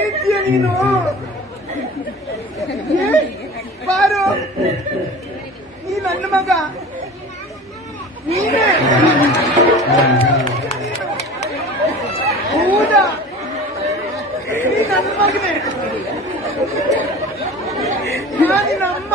ni tieni no. ಬಾರು ನೀ ನನ್ನ ಮಗ ನೀನೆ ಹೂದ ನೀ ನನ್ನ ಮಗನೇ ನಾನಿನ ಅಮ್ಮ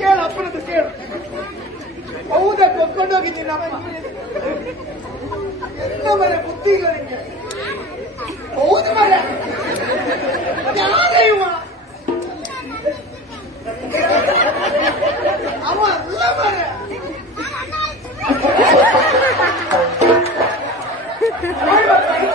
ಕೇಳ ಅಪ್ಪನದು ಕೇಳ ಹೌದಾ ಕೊಂಡೋಗಿದ್ದೀನಿ ಎಂತ ಮರೆ ಬುದ್ಧಿ ಇಲ್ಲ ನಿಂಗೆ ಹೌದು ಮರೆ ಯಾವ ಅವ ಅಲ್ಲ ಮರೆ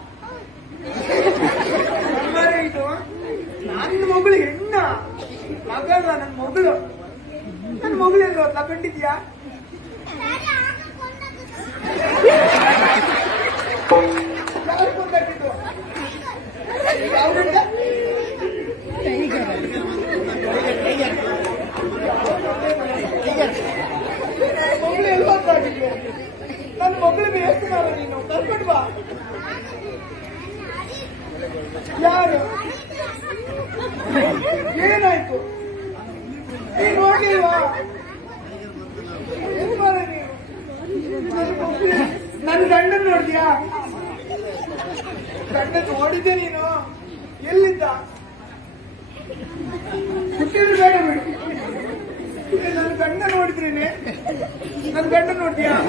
ನನ್ನ ಮಗಳಿಗೆ ಹೆಣ್ಣ ಮಗಳ ನನ್ನ ಮಗಳು ನನ್ನ ಮಗಳು ಎಲ್ಲ ತಗೊಂಡಿದ್ಯಾ ನನ್ನ ಮಗಳಿಗೆ ಹೇಳ್ತೀನಲ್ಲ ನೀನು ಕರ್ಕೊಂಡ್ ಬಾ ಯಾರು ಏನಾಯ್ತು ನೀನು ನೋಡಿದವಾ ನನ್ನ ಗಂಡನ್ ನೋಡಿದ್ದೆ ನೀನು ಎಲ್ಲಿದ್ದ ನನ್ನ ಗಂಡ ನೋಡಿದ್ರೀನೇ ನನ್ನ ಗಂಡ ನೋಡಿದ್ಯಾನ್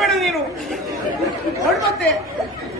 ಬೇಡ ನೀನು ಹೊರ